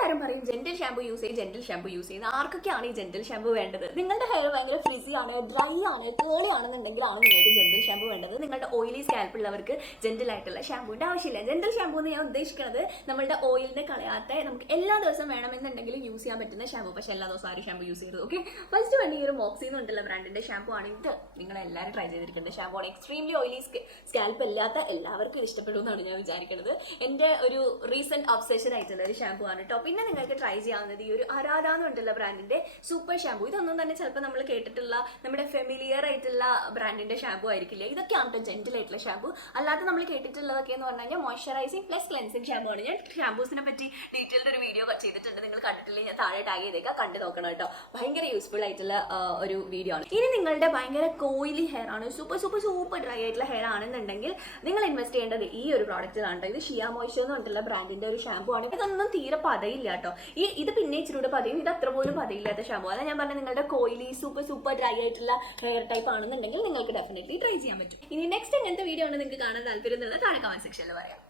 എല്ലാവരും പറയും gentle shampoo use ചെയ്യും ജെന്റിൽ ഷാമ്പു യൂസ് ചെയ്യുന്നത് ആർക്കൊക്കെയാണ് ഈ ജെന്റിൽ ഷാമ്പു വേണ്ടത്? നിങ്ങളുടെ ഹെയർ ഭയങ്കര ഫ്രിസി ആണ് ഡ്രൈ ആണ് കേളി ആണെന്നുണ്ടെങ്കിലാണ് നിങ്ങൾക്ക് ജെന്റിൽ ഷാമ്പു വേണ്ടത്. നിങ്ങളുടെ ഓയിലി സ്കാൽപ്പ് ഉള്ളവർക്ക് ജെന്റിൽ ആയിട്ടുള്ള ഷാമ്പുവിന്റെ ആവശ്യമില്ല. ജെന്റിൽ ഷാമ്പൂ എന്ന് ഞാൻ ഉദ്ദേശിക്കുന്നത് നമ്മുടെ ഓയിലിനെ കളയാത്ത നമുക്ക് എല്ലാ ദിവസം വേണമെന്നുണ്ടെങ്കിൽ യൂസ് ചെയ്യാൻ പറ്റുന്ന ഷാമ്പൂ പക്ഷേ എല്ലാ ദിവസവും ആരും ഷാമ്പൂ യൂസ് ചെയ്തത് ഓക്കെ ഫസ്റ്റ് വണ്ടി ഒരു മോക്സി എന്നുണ്ടല്ലോ ബ്രാൻഡിന്റെ ഷാമ്പൂ ആണ് ഇത്. നിങ്ങൾ എല്ലാവരും ട്രൈ ചെയ്തിരിക്കേണ്ട ഷാമ്പൂ ആണ്. എക്സ്ട്രീംലി ഓയിലി സ്കാൽപ്പ് ഇല്ലാത്ത എല്ലാവർക്കും ഇഷ്ടപ്പെടും എന്നാണ് ഞാൻ വിചാരിക്കുന്നത് എന്റെ ഒരു റീസെന്റ് അബ്സെഷൻ ആയിട്ടുള്ള ഒരു ഷാമ്പൂ ആണ്. കേട്ടോ പിന്നെ നിങ്ങൾക്ക് ട്രൈ ചെയ്യാവുന്നത് ഈ ഒരു അരാധ എന്നുണ്ടല്ല ബ്രാൻഡിന്റെ സൂപ്പർ ഷാമ്പൂ ഇതൊന്നും തന്നെ ചിലപ്പോൾ നമ്മൾ കേട്ടിട്ടുള്ള നമ്മുടെ ഫെമിലിയർ ആയിട്ടുള്ള ബ്രാൻഡിന്റെ ഷാമ്പൂ ആയിരിക്കില്ല? ഇതൊക്കെ ആണ് ജെന്റിൽ ആയിട്ടുള്ള ഷാമ്പൂ അല്ലാതെ നമ്മൾ കേട്ടിട്ടുള്ളതൊക്കെ എന്ന് പറഞ്ഞു കഴിഞ്ഞാൽ പ്ലസ് ക്ലെൻസിങ് ഷാമ്പൂ ആണ്. ഞാൻ ഷാമ്പൂസിനെ പറ്റി ഡീറ്റെയിൽഡ് ഒരു വീഡിയോ ചെയ്തിട്ടുണ്ട്. നിങ്ങൾ കണ്ടിട്ടില്ലെങ്കിൽ ഞാൻ താഴെ ടാഗ് ചെയ്തേക്കാം. കണ്ടു നോക്കണം കേട്ടോ ഭയങ്കര യൂസ്ഫുൾ ആയിട്ടുള്ള ഒരു വീഡിയോ ആണ്. ഇനി നിങ്ങളുടെ ഭയങ്കര കോയിലി ഹെയർ ആണ്. സൂപ്പർ സൂപ്പർ സൂപ്പർ ഡ്രൈ ആയിട്ടുള്ള ഹെയർ ആണെന്നുണ്ടെങ്കിൽ നിങ്ങൾ ഇൻവെസ്റ്റ് ചെയ്യേണ്ടത് ഈ ഒരു പ്രോഡക്റ്റിലാണ് ഇത് ഷിയ മോയ്സ്ചർ എന്ന് പറഞ്ഞിട്ടുള്ള ബ്രാൻഡിന്റെ ഒരു ഷാമ്പൂ ആണ്. ഇതൊന്നും തീരെ പതയില്ല. കേട്ടോ ഈ ഇത് പിന്നെ ഇച്ചിരി കൂടെ പതയും ഇത് അത്ര പോലും പതയില്ലാത്ത ഷാമ്പോ. അതാ ഞാൻ പറഞ്ഞ നിങ്ങളുടെ കോയിലി സൂപ്പർ സൂപ്പർ ഡ്രൈ ആയിട്ടുള്ള ഹെയർ ടൈപ്പ് ആണെന്നുണ്ടെങ്കിൽ നിങ്ങൾക്ക് ഡെഫിനറ്റ്ലി ട്രൈ ചെയ്യാൻ പറ്റും. ഇനി നെക്സ്റ്റ് എങ്ങനത്തെ വീഡിയോ ആണ് നിങ്ങൾക്ക് കാണാൻ താല്പര്യം എന്നുള്ളത് താഴെ കമന്റ് സെക്ഷനിൽ പറയാം.